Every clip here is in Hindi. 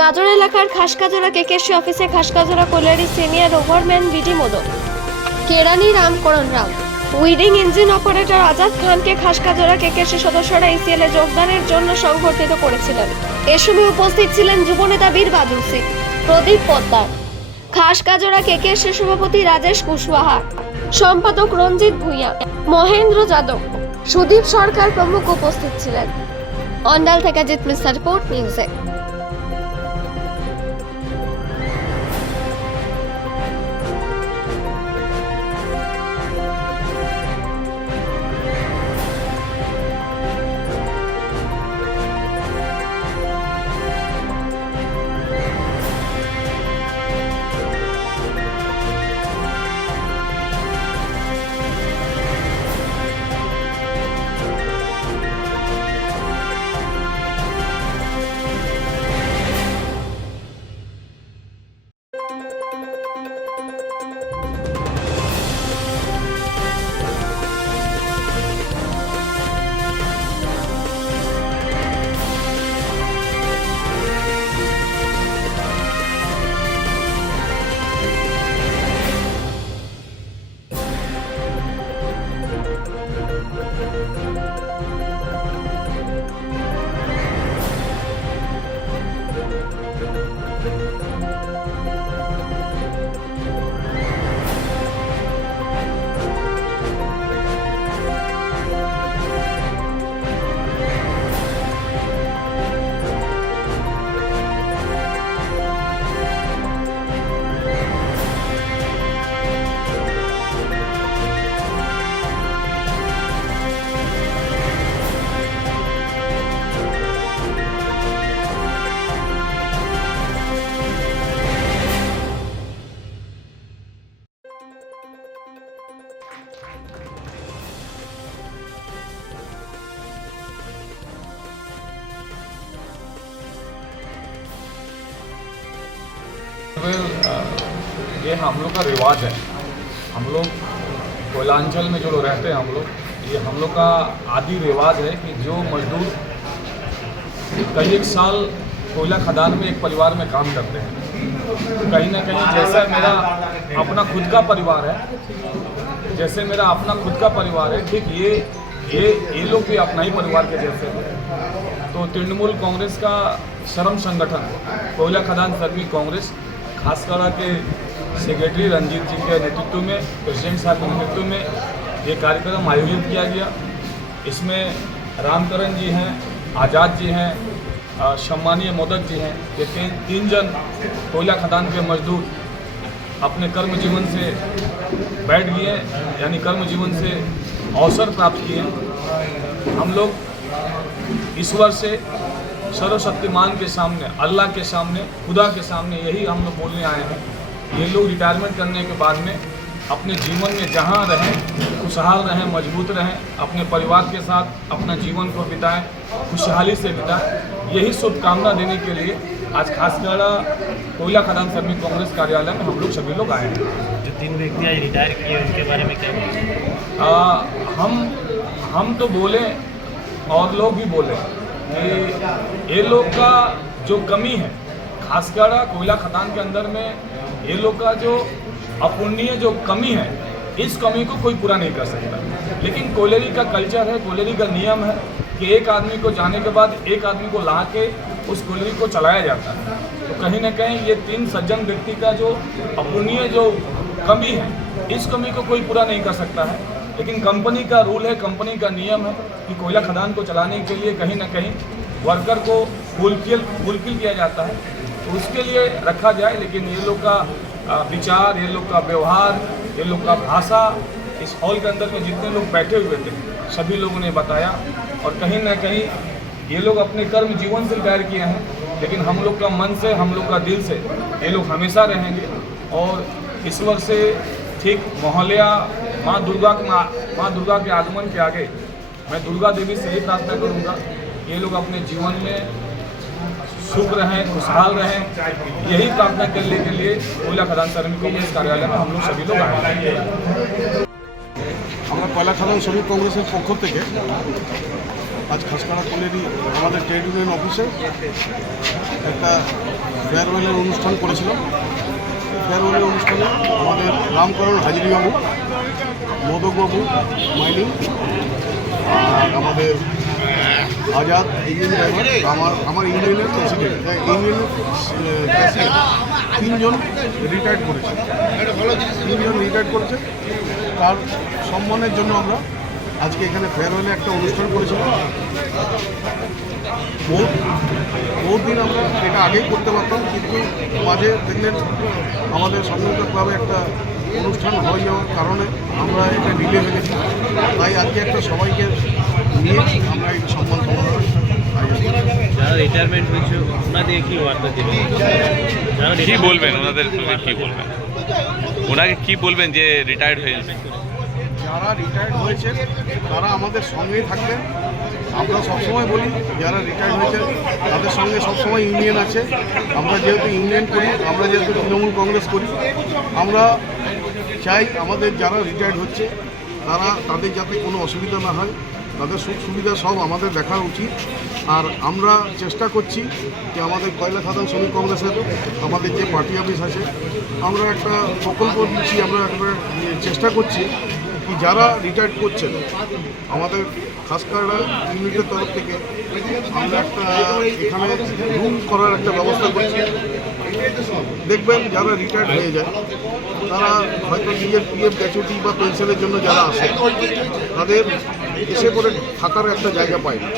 কাজর এলাকার খাসকাজরা কেকেশি অফিসে Khaskajra colliery senior overman BD Modak কেরানি Ramkaran Rao. Winding engine operator Azad খানকে খাসকাজরা কেকেশি সদস্যরা ইসিএল এ যোগদানের জন্য সংগঠিত করেছিলেন। এ সময় উপস্থিত ছিলেন যুবনেতা বীর বাদল সিং, প্রদীপ পোদ্দার। খাসকাজরা কেকেশি সভাপতি রাজেশ কুশওয়াহা। সম্পাদক রঞ্জিত ভূঁইয়া। মহেন্দ্র যাদব। সুদীপ সরকার প্রমুখ উপস্থিত ছিলেন। অন্ডাল থেকে জিত মিস্টার রিপোর্ট ये हम लोग का रिवाज है। हम लोग, कोयलांचल में जो लोग रहते हैं हम लोग, ये हम लोग का आदि रिवाज है कि जो मजदूर कई एक साल कोयला खदान में एक परिवार में काम करते हैं तो कहीं ना कहीं जैसा मेरा अपना खुद का परिवार है, जैसे मेरा अपना खुद का परिवार है, ठीक ये ये ये लोग भी अपना ही परिवार के जैसे हैं। तो तृणमूल कांग्रेस का श्रम संगठन, कोयला खदान श्रमिक कांग्रेस खासकर के सेक्रेटरी रंजीत जी के नेतृत्व में, प्रेसिडेंट साहब के नेतृत्व में ये कार्यक्रम आयोजित किया गया। इसमें रामकरण जी हैं, आज़ाद जी हैं सम्मानीय मोदक जी हैं ये तीन तीन जन कोयला खदान के मजदूर अपने कर्म जीवन से बैठ गए यानी कर्म जीवन से अवसर प्राप्त किए हम लोग ईश्वर से सर्वशक्तिमान के सामने अल्लाह के सामने खुदा के सामने यही हम लोग बोलने आए हैं। ये लोग रिटायरमेंट करने के बाद में अपने जीवन में जहाँ रहें खुशहाल रहें मज़बूत रहें अपने परिवार के साथ अपना जीवन को बिताएँ खुशहाली से बिताएँ यही शुभकामना देने के लिए आज खासकर कोयला खदान श्रमिक कांग्रेस कार्यालय में हम लोग सभी लोग आए हैं। जो तीन व्यक्ति आज रिटायर किए उनके बारे में क्या आ, हम हम तो बोले और लोग भी बोले। कि ये लोग का जो कमी है खासकर कोयला खदान के अंदर में, ये लोग का जो अपूर्णीय जो कमी है, इस कमी को कोई पूरा नहीं कर सकता। लेकिन कोलेरी का कल्चर है कोलेरी का नियम है कि एक आदमी को जाने के बाद एक आदमी को ला के उस कोयलरी को चलाया जाता है। तो कहीं ना कहीं ये तीन सज्जन व्यक्ति का जो अपूर्णीय जो कमी है, इस कमी को कोई पूरा नहीं कर सकता है। लेकिन कंपनी का रूल है, कंपनी का नियम है कि कोयला खदान को चलाने के लिए कहीं ना कहीं वर्कर को फुलफिल फुलफिल किया जाता है। तो उसके लिए रखा जाए, लेकिन ये लोग का विचार, ये लोग का व्यवहार, ये लोग का भाषा इस हॉल के अंदर में जितने लोग बैठे हुए थे, सभी लोगों ने बताया। और कहीं ना कहीं ये लोग अपने कर्म जीवन से रिटायर किए हैं, लेकिन हम लोग का मन से, हम लोग का दिल से ये लोग हमेशा रहेंगे। और ईश्वर से ठीक मोहल्ला माँ दुर्गा के माँ माँ दुर्गा के आगमन के आगे मैं दुर्गा देवी से ही प्रार्थना करूँगा ये लोग अपने जीवन में सुख रहें खुशहाल रहें यही प्रार्थना करने के लिए कोयला खदान श्रमिक कांग्रेस कार्यालय में हम लोग सभी लोग आए हैं আমরা কয়লা খাদান শ্রমিক কংগ্রেসের পক্ষ থেকে আজ খাসকাড়া কলেরই আমাদের ট্রেড ইউনিয়ন অফিসে একটা ফেয়ারওয়েলের অনুষ্ঠান করেছিলাম ফেয়ারওয়েলের অনুষ্ঠানে আমাদের রামকরণ হাজিরিবাবু মোদকবাবু, মাইনিং, আর আমাদের আজাদ, আমার আমার ইউনিয়নের প্রেসিডেন্ট। ইউনিয়নের প্রেসিডেন্ট। তিনজন রিটায়ার্ড করেছে। তিনজন রিটায়ার্ড করেছে। তার সম্মানের জন্য আমরা আজকে এখানে ফেয়ারওয়েলে একটা অনুষ্ঠান করেছিলাম। বহুত বহুত দিন আমরা এটা আগেই করতে পারতাম, কিন্তু মাঝে দেখলেন আমাদের সংযুক্ত ক্লাবে একটা অনুষ্ঠান হয়ে যাওয়ার কারণে আমরা এটা ডিলে হয়ে গেছি। তাই আজকে একটা সবাইকে নিয়ে আমরা এই সম্মান যারা রিটায়ারমেন্ট হয়েছে ওনাদের কি বার্তা দেবেন? কি বলবেন ওনাদের কি বলবেন? ওনাকে কি বলবেন যে রিটায়ার্ড হয়ে গেছে যারা রিটায়ার্ড হয়েছে তারা আমাদের সঙ্গেই থাকবেন আমরা সবসময় বলি যারা রিটায়ার্ড হয়েছে তাদের সঙ্গে সবসময় ইউনিয়ন আছে। আমরা যেহেতু ইউনিয়ন করি আমরা যেহেতু তৃণমূল কংগ্রেস করি আমরা চাই আমাদের যারা রিটায়ার্ড হচ্ছে, তারা তাদের যাতে কোনো অসুবিধা না হয়। তাদের সুখ সুবিধা সব আমাদের দেখা উচিত। আর আমরা চেষ্টা করছি যে আমাদের কয়লা খাদান শ্রমিক কংগ্রেসের, আমাদের যে পার্টি অফিস আছে, আমরা একটা প্রকল্প দিচ্ছি, আমরা একটা চেষ্টা করছি কি যারা রিটায়ার্ড করছেন, আমাদের খাসকাড়া ইউনিটের তরফ থেকে আমরা একটা এখানে রুম করার একটা ব্যবস্থা করছি। দেখবেন যারা রিটায়ার্ড হয়ে যায়, তারা হয়তো নিজের পিএফ গ্যাচুটি বা পেনশনের জন্য যারা আসে তাদের এসে করে থাকার একটা জায়গা পায়। না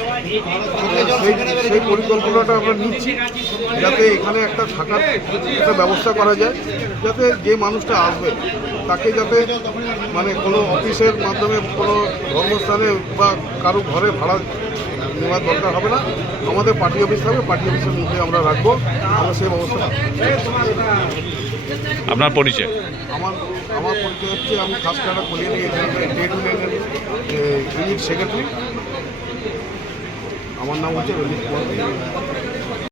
সেই সেই পরিকল্পনাটা আমরা নিচ্ছি, যাতে এখানে একটা থাকার একটা ব্যবস্থা করা যায়, যাতে যে মানুষটা আসবে, তাকে যাতে মানে কোনো অফিসের মাধ্যমে কোনো ধর্মস্থানে বা কারও ঘরে ভাড়া নেওয়ার দরকার হবে না। আমাদের পার্টি অফিস থাকবে পার্টি অফিসের মধ্যে আমরা রাখব। আমরা সেই ব্যবস্থা আপনার পরিচয়? আমার আমার পরিচয় হচ্ছে আমি কলিয়ে নিয়ে এখানকার ট্রেড ইউনিয়নের ইউনিট সেক্রেটারি আমার নাম হচ্ছে রঞ্জিত কুমার।